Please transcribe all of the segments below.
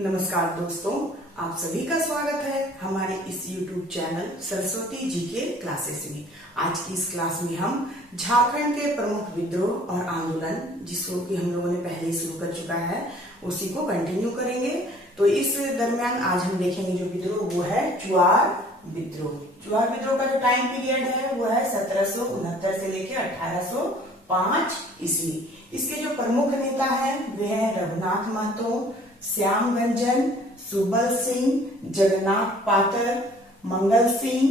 नमस्कार दोस्तों, आप सभी का स्वागत है हमारे इस YouTube चैनल सरस्वती जी के क्लासेस में। आज की इस क्लास में हम झारखंड के प्रमुख विद्रोह और आंदोलन, जिसको कि हम लोगों ने पहले शुरू कर चुका है, उसी को कंटिन्यू करेंगे। तो इस दरमियान आज हम देखेंगे जो विद्रोह वो है चुआर विद्रोह। चुआर विद्रोह का जो टाइम पीरियड है वो है 1769 से लेकर 1805 ईस्वी। इसके जो प्रमुख नेता है वे है रघुनाथ महतो, श्याम गंजन, सुबल सिंह, जगन्नाथ पातर, मंगल सिंह,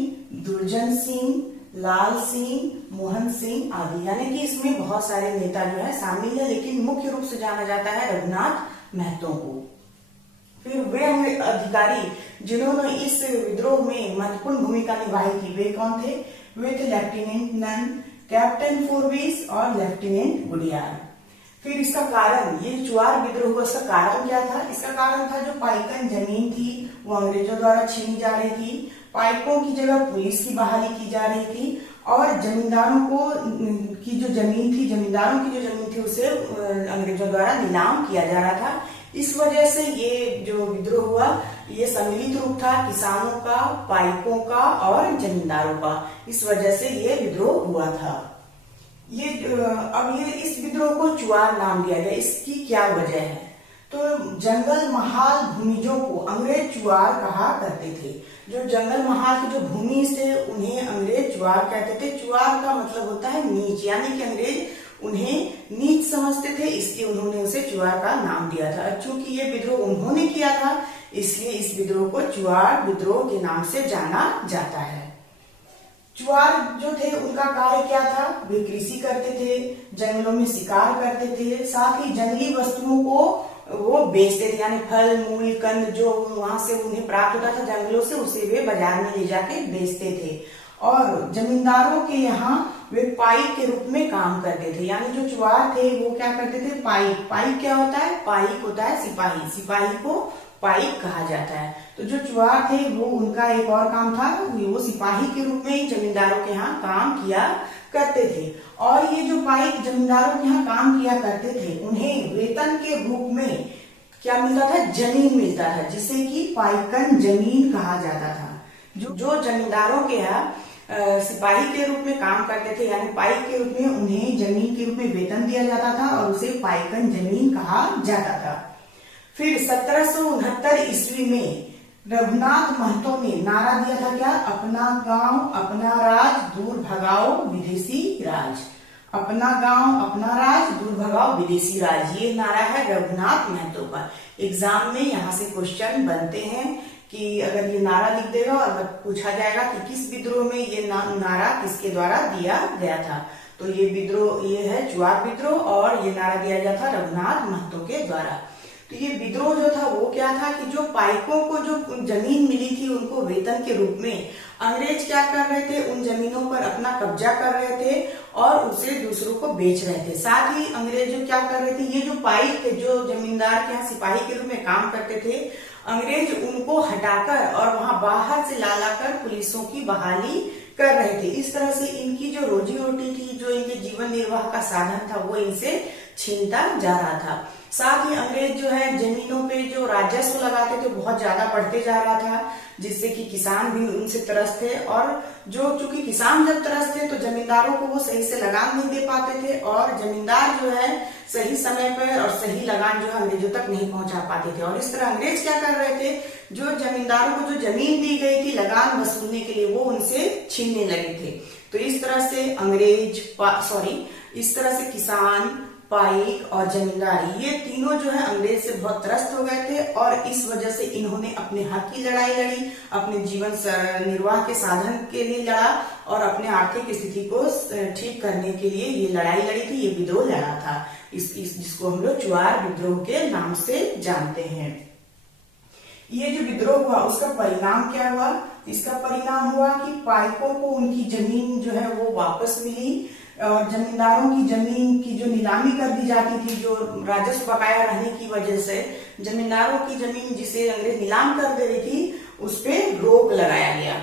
दुर्जन सिंह, लाल सिंह, मोहन सिंह आदि। यानी कि इसमें बहुत सारे नेता जो है शामिल है, लेकिन मुख्य रूप से जाना जाता है रघुनाथ महतो को। फिर वे अधिकारी जिन्होंने इस विद्रोह में महत्वपूर्ण भूमिका निभाई थी वे कौन थे? वे थे लेफ्टिनेंट नन, कैप्टन फॉरविस और लेफ्टिनेंट गुडियार। फिर इसका कारण, ये चुआर विद्रोह हुआ, इसका कारण क्या था? इसका कारण था जो पाइकन जमीन थी वो अंग्रेजों द्वारा छीनी जा रही थी। पाइकों की जगह पुलिस की बहाली की जा रही थी और जमींदारों की जो जमीन थी उसे अंग्रेजों द्वारा नीलाम किया जा रहा था। इस वजह से ये जो विद्रोह हुआ ये सम्मिलित रूप था किसानों का, पाइकों का और जमींदारों का। इस वजह से ये विद्रोह हुआ था। अब इस विद्रोह को चुआर नाम दिया गया। इसकी क्या वजह है? तो जंगल महाल भूमिजों को अंग्रेज चुआर कहा करते थे। जो जंगल महाल की जो भूमि से उन्हें अंग्रेज चुआर कहते थे। चुआर का मतलब होता है नीच, यानी कि अंग्रेज उन्हें नीच समझते थे, इसलिए उन्होंने उसे चुआर का नाम दिया था। चूंकि ये विद्रोह उन्होंने किया था इसलिए इस विद्रोह को चुआर विद्रोह के नाम से जाना जाता है। चुआर जो थे उनका कार्य क्या था? वे कृषि करते थे, जंगलों में शिकार करते थे, साथ ही जंगली वस्तुओं को वो बेचते थे, यानी फल मूल कंद जो वहां से उन्हें प्राप्त होता था जंगलों से, उसे वे बाजार में ले जाके बेचते थे। और जमींदारों के यहाँ वे पाइक के रूप में काम करते थे। यानी जो चुआर थे वो क्या करते थे? पाइक क्या होता है? पाइक होता है सिपाही, सिपाही को पाइक कहा जाता है। तो जो चुआर थे वो उनका एक और काम था, वो सिपाही के रूप में जमींदारों के यहाँ काम किया करते थे। और ये जो पाइक जमींदारों के यहाँ काम किया करते थे उन्हें वेतन के रूप में क्या मिलता था? जमीन मिलता था, जिसे कि पाइकन जमीन कहा जाता था। जो जमींदारों के यहाँ सिपाही के रूप में काम करते थे, यानी पाइक के रूप में उन्हें जमीन के रूप में वेतन दिया जाता था और उसे पाइकन जमीन कहा जाता था। फिर 1769 ईस्वी में रघुनाथ महतो ने नारा दिया था क्या? अपना गांव अपना राज, दूर भगाओ विदेशी राज। अपना गांव अपना राज, दूर भगाओ विदेशी राज, ये नारा है रघुनाथ महतो का। एग्जाम में यहाँ से क्वेश्चन बनते हैं कि अगर ये नारा लिख देगा और पूछा जाएगा कि किस विद्रोह में ये नारा किसके द्वारा दिया गया था, तो ये विद्रोह ये है चुआर विद्रोह और ये नारा दिया गया था रघुनाथ महतो के द्वारा। तो ये विद्रोह जो था वो क्या था कि जो पाइकों को जो जमीन मिली थी उनको वेतन के रूप में अंग्रेज क्या कर रहे थे? उन जमीनों पर अपना कब्जा कर रहे थे और उसे दूसरों को बेच रहे थे। साथ ही अंग्रेज जो क्या कर रहे थे, ये जो पाइक थे जो जमींदार के यहाँ सिपाही के रूप में काम करते थे, अंग्रेज उनको हटाकर और वहां बाहर से ला लाकर पुलिसों की बहाली कर रहे थे। इस तरह से इनकी जो रोजी रोटी थी, जो इनके जीवन निर्वाह का साधन था, वो इनसे छीनता जा रहा था। साथ ही अंग्रेज जो है जमीनों पे जो राजस्व लगाते थे बहुत ज्यादा बढ़ते जा रहा था, जिससे कि किसान भी उनसे त्रस्त थे। और चूंकि किसान जब त्रस्त थे तो जमींदारों को वो सही से लगान नहीं दे पाते थे और जमींदार जो है सही समय पर और सही लगान जो है अंग्रेजों तक नहीं पहुंचा पाते थे। और इस तरह अंग्रेज क्या कर रहे थे? जो जमींदारों को जो जमीन दी गई थी लगान वसूलने के लिए वो उनसे छीनने लगे थे। तो इस तरह से किसान, पाइक और जमींदारी ये तीनों जो है अंग्रेज से बहुत त्रस्त हो गए थे और इस वजह से इन्होंने अपने हक की लड़ाई लड़ी, अपने जीवन निर्वाह के साधन के लिए लड़ा और अपने आर्थिक स्थिति को ठीक करने के लिए ये लड़ाई लड़ी थी, ये विद्रोह लड़ा था। जिसको हम लोग चुआर विद्रोह के नाम से जानते हैं। ये जो विद्रोह हुआ उसका परिणाम क्या हुआ? इसका परिणाम हुआ कि पाइकों को उनकी जमीन जो है वो वापस मिली और जमींदारों की जमीन की जो नीलामी कर दी जाती थी, जो राजस्व बकाया रहने की वजह से जमींदारों की जमीन जिसे अंग्रेज नीलाम कर दे रही थी, उस पे रोक लगाया गया।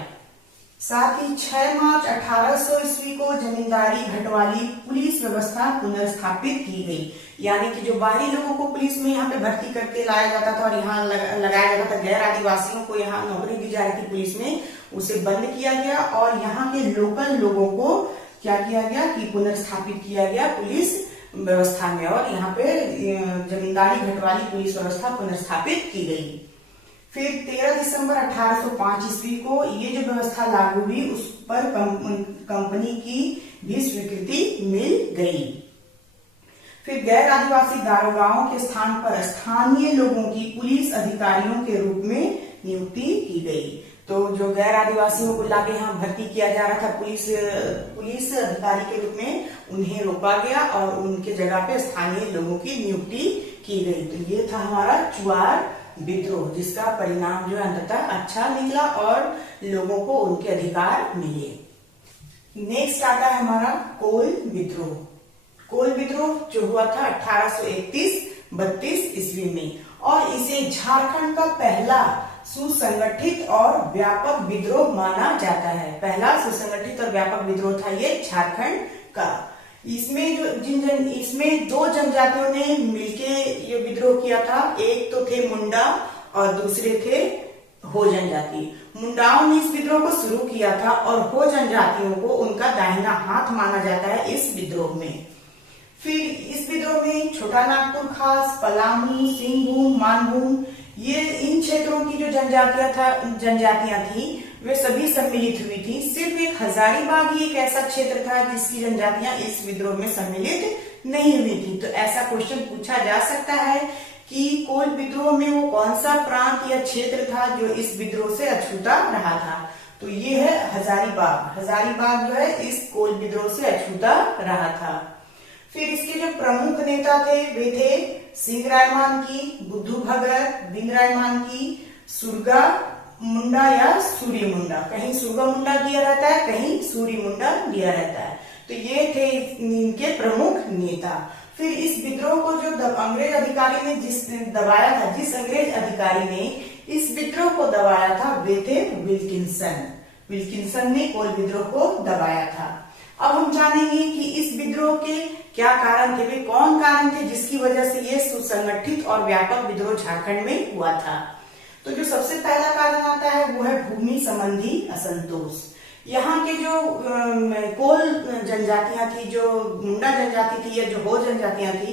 साथ ही 6 मार्च 1800 ईस्वी को जमींदारी घटवाली पुलिस व्यवस्था पुनर्स्थापित की गई। यानी कि जो बाहरी लोगों को पुलिस में यहाँ पे भर्ती करके लाया जाता था और यहाँ लगाया जाता था, गैर आदिवासियों को यहाँ नौकरी दी जा रही थी पुलिस में, उसे बंद किया गया और यहाँ के लोकल लोगों को क्या किया गया कि पुनर्स्थापित किया गया पुलिस व्यवस्था में, और यहाँ पे जमींदारी घटवाली पुलिस व्यवस्था पुनर्स्थापित की गई। फिर 13 दिसंबर 1805 ईस्वी को ये जो व्यवस्था लागू हुई उस पर कंपनी की भी स्वीकृति मिल गई। फिर गैर आदिवासी दारोगाओं के स्थान पर स्थानीय लोगों की पुलिस अधिकारियों के रूप में नियुक्ति की गई। तो जो गैर आदिवासियों को लाके यहाँ भर्ती किया जा रहा था पुलिस अधिकारी के रूप में, उन्हें रोका गया और उनके जगह पे स्थानीय लोगों की नियुक्ति की गई। तो ये था हमारा चुआर विद्रोह, जिसका परिणाम जो है अंततः अच्छा निकला और लोगों को उनके अधिकार मिले। नेक्स्ट आता है हमारा कोल विद्रोह। कोल विद्रोह जो हुआ था 1831-32 ईस्वी में, और इसे झारखंड का पहला सुसंगठित और व्यापक विद्रोह माना जाता है। पहला सुसंगठित और व्यापक विद्रोह था ये झारखंड का। इसमें दो जनजातियों ने मिलके ये विद्रोह किया था। एक तो थे मुंडा और दूसरे थे हो जनजाति। मुंडाओं ने इस विद्रोह को शुरू किया था और हो जनजातियों को उनका दाहिना हाथ माना जाता है इस विद्रोह में। फिर इस विद्रोह में छोटा नागपुर खास, पलामू, सिंहभूम, मानभूम, ये इन क्षेत्रों की जो जनजातियां थी वे सभी सम्मिलित हुई थी। सिर्फ एक हजारीबाग ही एक ऐसा क्षेत्र था जिसकी जनजातियां इस विद्रोह में सम्मिलित नहीं हुई थी। तो ऐसा क्वेश्चन पूछा जा सकता है कि कोल विद्रोह में वो कौन सा प्रांत या क्षेत्र था जो इस विद्रोह से अछूता रहा था। तो ये है हजारीबाग। हजारीबाग जो है इस कोल विद्रोह से अछूता रहा था। फिर इसके जो प्रमुख नेता थे वे थे सिंगराय मानकी, बुद्धू भगत, बिंद्राय मानकी, सुरगा मुंडा या सूर्य मुंडा। कहीं सुरगा मुंडा दिया रहता है, कहीं सूर्य मुंडा दिया रहता है। तो ये थे इनके प्रमुख नेता। फिर इस विद्रोह को जो अंग्रेज अधिकारी ने जिस अंग्रेज अधिकारी ने इस विद्रोह को दबाया था वे थे विल्किंसन ने कोल विद्रोह को दबाया था। अब हम जानेंगे कि इस विद्रोह के क्या कारण थे, वे कौन कारण थे जिसकी वजह से ये सुसंगठित और व्यापक विद्रोह झारखंड में हुआ था। तो जो सबसे पहला कारण आता है वो है भूमि संबंधी असंतोष। यहाँ के जो कोल जनजातियां थी, जो मुंडा जनजाति थी या जो हो जनजातियां थी,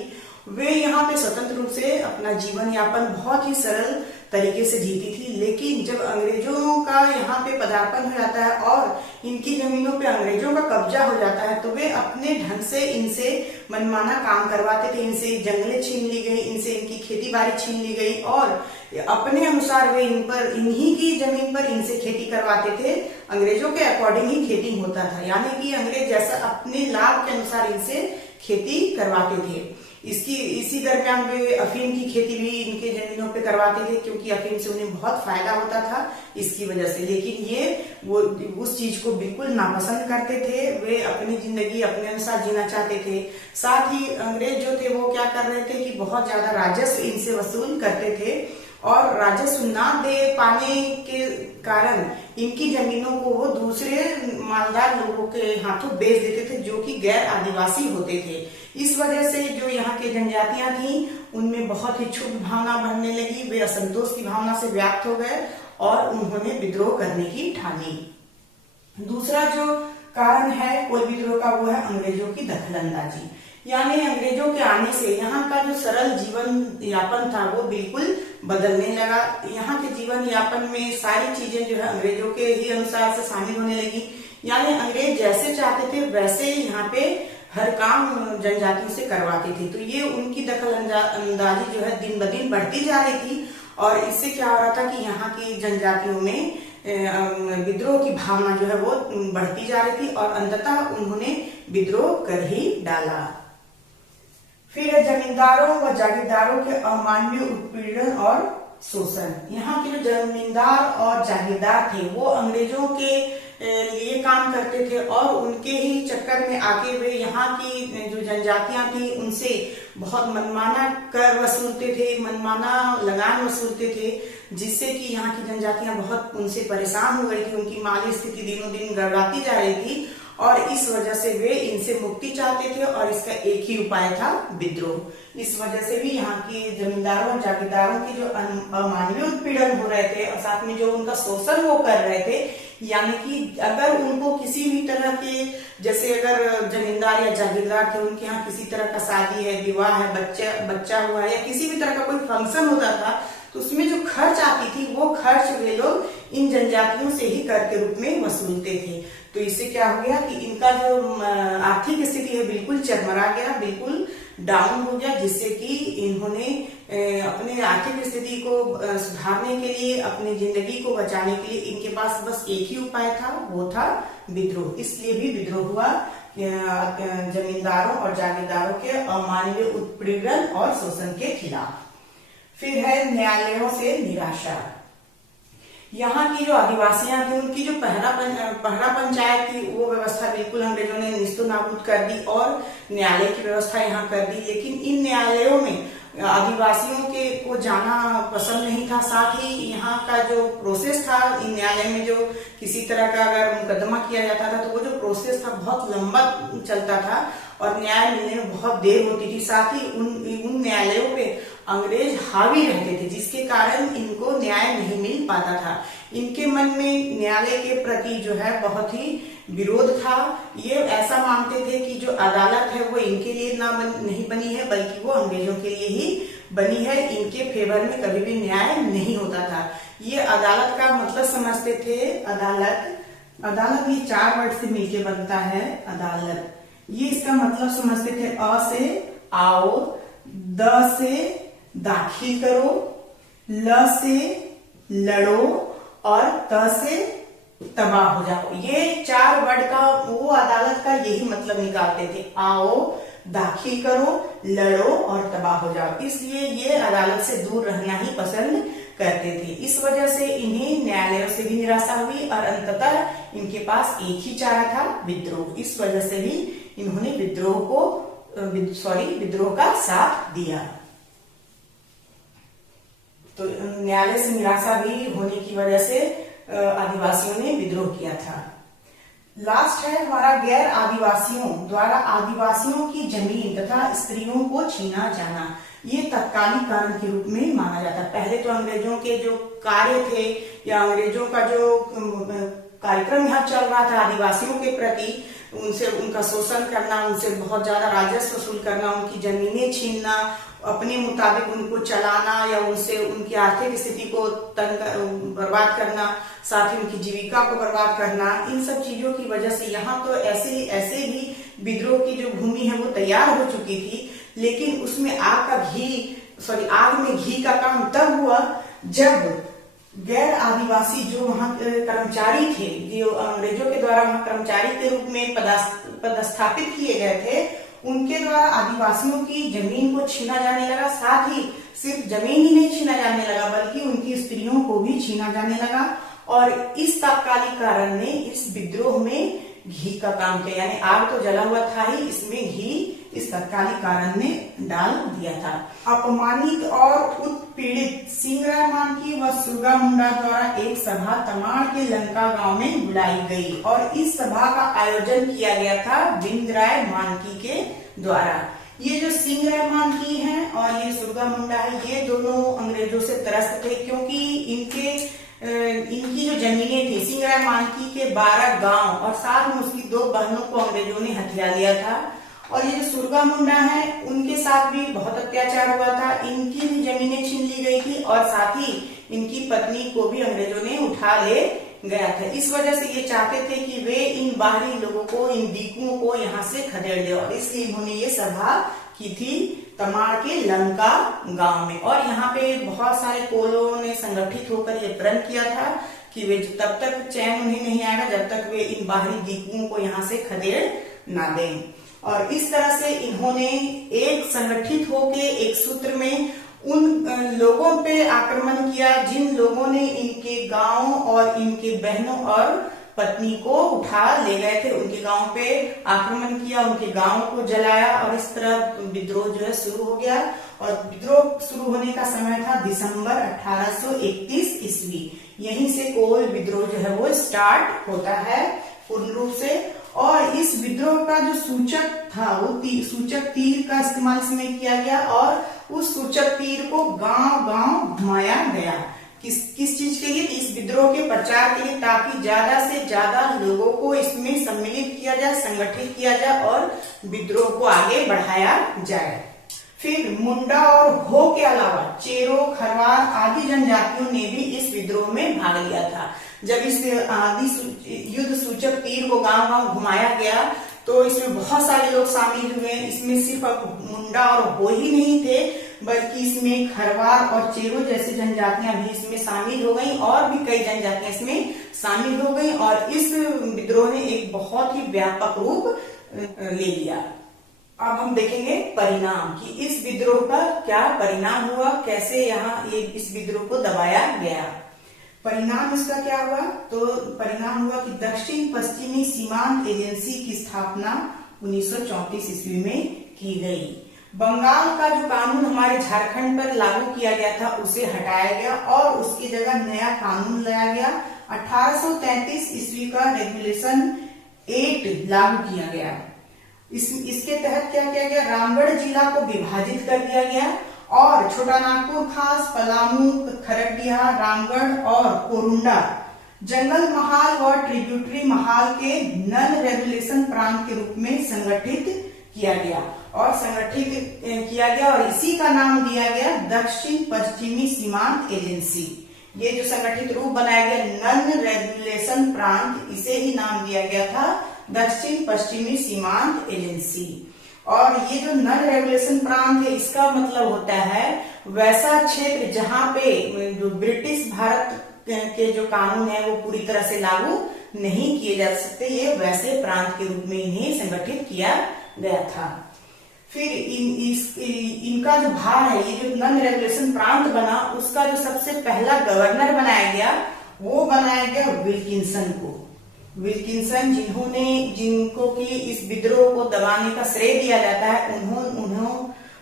वे यहाँ पे स्वतंत्र रूप से अपना जीवन यापन बहुत ही सरल तरीके से जीती थी। लेकिन जब अंग्रेजों का यहाँ पे पदार्पण हो जाता है और इनकी जमीनों पे अंग्रेजों का कब्जा हो जाता है, तो वे अपने ढंग से इनसे मनमाना काम करवाते थे। इनसे जंगलें छीन ली गई, इनसे इनकी खेती बाड़ी छीन ली गई और अपने अनुसार वे इन्हीं की जमीन पर इनसे खेती करवाते थे। अंग्रेजों के अकॉर्डिंग ही खेती होता था, यानी कि अंग्रेज जैसा अपने लाभ के अनुसार इनसे खेती करवाते थे। इसी दरमियान वे अफीम की खेती भी इनके जमीनों पे करवाते थे, क्योंकि अफीम से उन्हें बहुत फायदा होता था इसकी वजह से। लेकिन वो उस चीज को बिल्कुल नापसंद करते थे। वे अपनी जिंदगी अपने अनुसार जीना चाहते थे। साथ ही अंग्रेज जो थे वो क्या कर रहे थे कि बहुत ज्यादा राजस्व इनसे वसूल करते थे और राजस्व ना दे पाने के कारण इनकी जमीनों को वो दूसरे मालदार लोगों के हाथों बेच देते थे, जो कि गैर आदिवासी होते थे। इस वजह से जो यहाँ के जनजातियां थी उनमें बहुत ही क्षुब्ध भावना बढ़ने लगी। वे असंतोष की भावना से व्याप्त हो गए और उन्होंने विद्रोह करने की ठानी। दूसरा जो कारण है कोल विद्रोह का वो है अंग्रेजों की दखलंदाजी। यानी अंग्रेजों के आने से यहाँ का जो सरल जीवन यापन था वो बिल्कुल बदलने लगा। यहाँ के जीवन यापन में सारी चीजें जो है अंग्रेजों के ही अनुसार से शामिल होने लगी। यानी अंग्रेज जैसे चाहते थे वैसे यहाँ पे हर काम जनजातियों से करवाते थे। तो ये उनकी दखल अंदाजी जो है दिन ब दिन बढ़ती जा रही थी और इससे क्या हो रहा था कि यहाँ की जनजातियों में विद्रोह की भावना जो है वो बढ़ती जा रही थी और अंततः उन्होंने विद्रोह कर ही डाला। फिर जमींदारों व जागीरदारों के अमानवीय उत्पीड़न और शोषण। यहाँ के जो जमींदार और जागीरदार थे वो अंग्रेजों के लिए काम करते थे और उनके ही चक्कर में आके वे यहाँ की जो जनजातियां थी उनसे बहुत मनमाना कर वसूलते थे, मनमाना लगान वसूलते थे, जिससे कि यहाँ की जनजातियां बहुत उनसे परेशान हो गई थी। उनकी माली स्थिति दिनों दिन गड़बड़ाती जा रही थी और इस वजह से वे इनसे मुक्ति चाहते थे और इसका एक ही उपाय था विद्रोह। इस वजह से भी यहाँ के जमींदारों और जागीरदारों के जो अमानवीय उत्पीड़न हो रहे थे और साथ में जो उनका शोषण वो कर रहे थे, यानी कि अगर उनको किसी भी तरह के, जैसे अगर जमींदार या जागीरदार थे उनके यहाँ किसी तरह का शादी है, विवाह है, बच्चा हुआ है या किसी भी तरह का कोई फंक्शन होता था तो उसमें जो खर्च आती थी वो खर्च वे लोग इन जनजातियों से ही कर के रूप में वसूलते थे। तो इससे क्या हो गया कि इनका जो आर्थिक स्थिति है बिल्कुल चरमरा गया, बिल्कुल डाउन हो गया, जिससे कि इन्होंने अपने आर्थिक स्थिति को सुधारने के लिए, अपनी जिंदगी को बचाने के लिए इनके पास बस एक ही उपाय था, वो था विद्रोह। इसलिए भी विद्रोह हुआ जमींदारों और जागीरदारों के अमानवीय उत्पीड़न और शोषण के खिलाफ। फिर है न्यायालयों से निराशा। यहाँ की जो आदिवासियां थी उनकी जो पहरा पंचायत थी वो व्यवस्था बिल्कुल अंग्रेजों ने निस्तो नाबूद कर दी और न्यायालय की व्यवस्था यहाँ कर दी। लेकिन इन न्यायालयों में आदिवासियों के को जाना पसंद नहीं था। साथ ही यहाँ का जो प्रोसेस था, इन न्यायालय में जो किसी तरह का अगर मुकदमा किया जाता था तो वो जो प्रोसेस था बहुत लंबा चलता था और न्याय मिलने में बहुत देर होती थी। साथ ही उन न्यायालयों पे अंग्रेज हावी रहते थे, जिसके कारण इनको न्याय नहीं मिल पाता था। इनके मन में न्यायालय के प्रति जो है बहुत ही विरोध था। ये ऐसा मानते थे कि जो अदालत है वो इनके लिए नहीं बनी है बल्कि वो अंग्रेजों के लिए ही बनी है, इनके फेवर में कभी भी न्याय नहीं होता था। ये अदालत का मतलब समझते थे, अदालत ये 4 वर्ड से मिलकर बनता है अदालत। ये इसका मतलब समझते थे अ से आओ, द से दाखिल करो, ल से लड़ो और त से तबाह हो जाओ। ये 4 वर्ड का वो अदालत का यही मतलब निकालते थे, आओ, दाखिल करो, लड़ो और तबाह हो जाओ। इसलिए ये अदालत से दूर रहना ही पसंद करते थे। इस वजह से इन्हें न्यायालयों से भी निराशा हुई और अंततः इनके पास एक ही चारा था, विद्रोह। इस वजह से भी इन्होंने विद्रोह का साथ दिया। तो न्यायालय से निराशा भी होने की वजह से आदिवासियों ने विद्रोह किया था। लास्ट है हमारा गैर आदिवासियों द्वारा आदिवासियों की जमीन तथा स्त्रियों को छीना जाना। ये तत्कालिक कारण के रूप में माना जाता। पहले तो अंग्रेजों के जो कार्य थे या अंग्रेजों का जो कार्यक्रम यहाँ चल रहा था आदिवासियों के प्रति, उनसे उनका शोषण करना, उनसे बहुत ज्यादा राजस्व वसूल करना, उनकी जमीनें छीनना, अपने मुताबिक उनको चलाना या उनसे उनकी आर्थिक स्थिति को बर्बाद करना, साथ ही उनकी जीविका को बर्बाद करना, इन सब चीजों की वजह से यहाँ तो ऐसे भी विद्रोह की जो भूमि है वो तैयार हो चुकी थी। लेकिन उसमें आग में घी का काम तब हुआ जब गैर आदिवासी जो वहाँ कर्मचारी थे, जो अंग्रेजों के द्वारा वहाँ कर्मचारी के रूप में पदस्थापित किए गए थे, उनके द्वारा आदिवासियों की जमीन को छीना जाने लगा। साथ ही सिर्फ जमीन ही नहीं छीना जाने लगा बल्कि उनकी स्त्रियों को भी छीना जाने लगा। और इस तात्कालिक कारण ने इस विद्रोह में घी का काम किया, यानी आग तो जला हुआ था ही, इसमें घी इस तत्कालिक कारण ने डाल दिया था। अपमानित और उत्पीड़ित सिंगराय मानकी व सुरगा मुंडा द्वारा एक सभा तमाड़ के लंका गांव में बुलाई गई और इस सभा का आयोजन किया गया था बिंदराय मानकी के द्वारा। ये जो सिंगराय मानकी हैं और ये सुरगा मुंडा है, ये दोनों अंग्रेजों से त्रस्त थे क्योंकि इनकी जो जमीनें थी, सिंगराय मानकी के 12 गांव और साथ में उसकी 2 बहनों को अंग्रेजों ने हथिया लिया था। और ये जो सुरगा मुंडा है उनके साथ भी बहुत अत्याचार हुआ था, इनकी भी जमीनें छीन ली गई थी और साथ ही इनकी पत्नी को भी अंग्रेजों ने उठा ले गया था। इस वजह से ये चाहते थे कि वे इन बाहरी लोगों को, इन दीकुओं को यहाँ से खदेड़ दे और इसलिए इन्होंने ये सभा की थी तमाड़ के लंका गांव में। और यहाँ पे बहुत सारे कोलों ने संगठित होकर ये प्रण किया था कि वे तब तक चैन उन्हें नहीं आएगा जब तक वे इन बाहरी दीकुओं को यहाँ से खदेड़ ना दें। और इस तरह से इन्होंने एक संगठित होके एक सूत्र में उन लोगों पे आक्रमण किया जिन लोगों ने इनके गांव और इनके बहनों और पत्नी को उठा ले गए थे। उनके गांव पे आक्रमण किया, उनके गांव को जलाया और इस तरह विद्रोह जो है शुरू हो गया। और विद्रोह शुरू होने का समय था दिसंबर 1831 ईस्वी। यहीं से कोल विद्रोह जो है वो स्टार्ट होता है पूर्ण रूप से। और इस विद्रोह का जो सूचक था वो सूचक तीर का इस्तेमाल इसमें किया गया और उस सूचक तीर को गांव गांव घुमाया गया। किस चीज के लिए? इस विद्रोह के प्रचार के लिए, ताकि ज्यादा से ज्यादा लोगों को इसमें सम्मिलित किया जाए, संगठित किया जाए और विद्रोह को आगे बढ़ाया जाए। फिर मुंडा और हो के अलावा चेरो, खरवार आदि जनजातियों ने भी इस विद्रोह में भाग लिया था। जब इस आदि युद्ध सूचक तीर को गांव गांव घुमाया गया तो इसमें बहुत सारे लोग शामिल हुए। इसमें सिर्फ मुंडा और हो ही नहीं थे, बल्कि इसमें खरवार और चेरो जैसी जनजातियां भी इसमें शामिल हो गई और भी कई जनजातियां इसमें शामिल हो गई। और इस विद्रोह ने एक बहुत ही व्यापक रूप ले लिया। अब हम देखेंगे परिणाम कि इस विद्रोह का क्या परिणाम हुआ, कैसे यहाँ इस विद्रोह को दबाया गया। परिणाम इसका क्या हुआ? तो परिणाम हुआ कि दक्षिण पश्चिमी सीमांत एजेंसी की स्थापना 1934 ईस्वी में की गई। बंगाल का जो कानून हमारे झारखंड पर लागू किया गया था उसे हटाया गया और उसकी जगह नया कानून लाया गया। 1833 ईस्वी का रेगुलेशन 8 लागू किया गया। इसके तहत क्या किया गया? रामगढ़ जिला को विभाजित कर दिया गया और छोटा नागपुर खास, पलामू, खरटिया, रामगढ़ और कोरुंडा जंगल महाल व ट्रिब्यूटरी महाल के नन रेगुलेशन प्रांत के रूप में संगठित किया गया और इसी का नाम दिया गया दक्षिण पश्चिमी सीमांत एजेंसी। ये जो संगठित रूप बनाया गया नन रेगुलेशन प्रांत, इसे ही नाम दिया गया था दक्षिण पश्चिमी सीमांत एजेंसी। और ये जो नन रेगुलेशन प्रांत है, इसका मतलब होता है वैसा क्षेत्र जहां पे जो ब्रिटिश भारत के जो कानून है वो पूरी तरह से लागू नहीं किए जा सकते, ये वैसे प्रांत के रूप में इन्हें संगठित किया गया था। फिर इनका जो भार है, ये जो नन रेगुलेशन प्रांत बना, उसका जो सबसे पहला गवर्नर बनाया गया वो बनाया गया विल्किंसन को। विल्किंसन जिनको कि इस विद्रोह को दबाने का श्रेय दिया जाता है,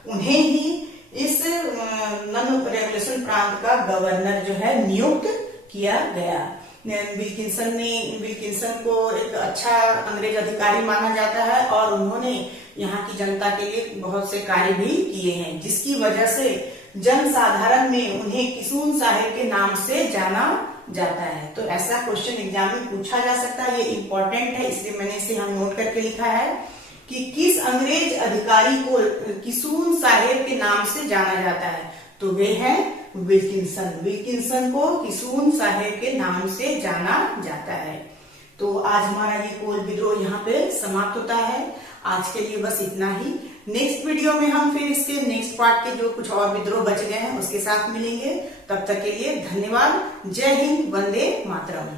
उन्हें ही इस नन रेगुलेशन प्रांत का गवर्नर जो है नियुक्त किया गया। विल्किंसन को एक अच्छा अंग्रेज अधिकारी माना जाता है और उन्होंने यहाँ की जनता के लिए बहुत से कार्य भी किए हैं, जिसकी वजह से जन साधारण में उन्हें किसून साहेब के नाम से जाना जाता है। तो ऐसा क्वेश्चन एग्जाम में पूछा जा सकता है, ये इम्पोर्टेंट है, इसलिए मैंने इसे हम नोट करके लिखा है कि किस अंग्रेज अधिकारी को किसून साहेब के नाम से जाना जाता है। तो वे हैं विल्किंसन को किसून साहेब के नाम से जाना जाता है। तो आज हमारा ये कोल विद्रोह यहाँ पे समाप्त होता है। आज के लिए बस इतना ही। नेक्स्ट वीडियो में हम फिर इसके नेक्स्ट पार्ट के जो कुछ और विद्रोह बच गए हैं उसके साथ मिलेंगे। तब तक के लिए धन्यवाद। जय हिंद, वंदे मातरम।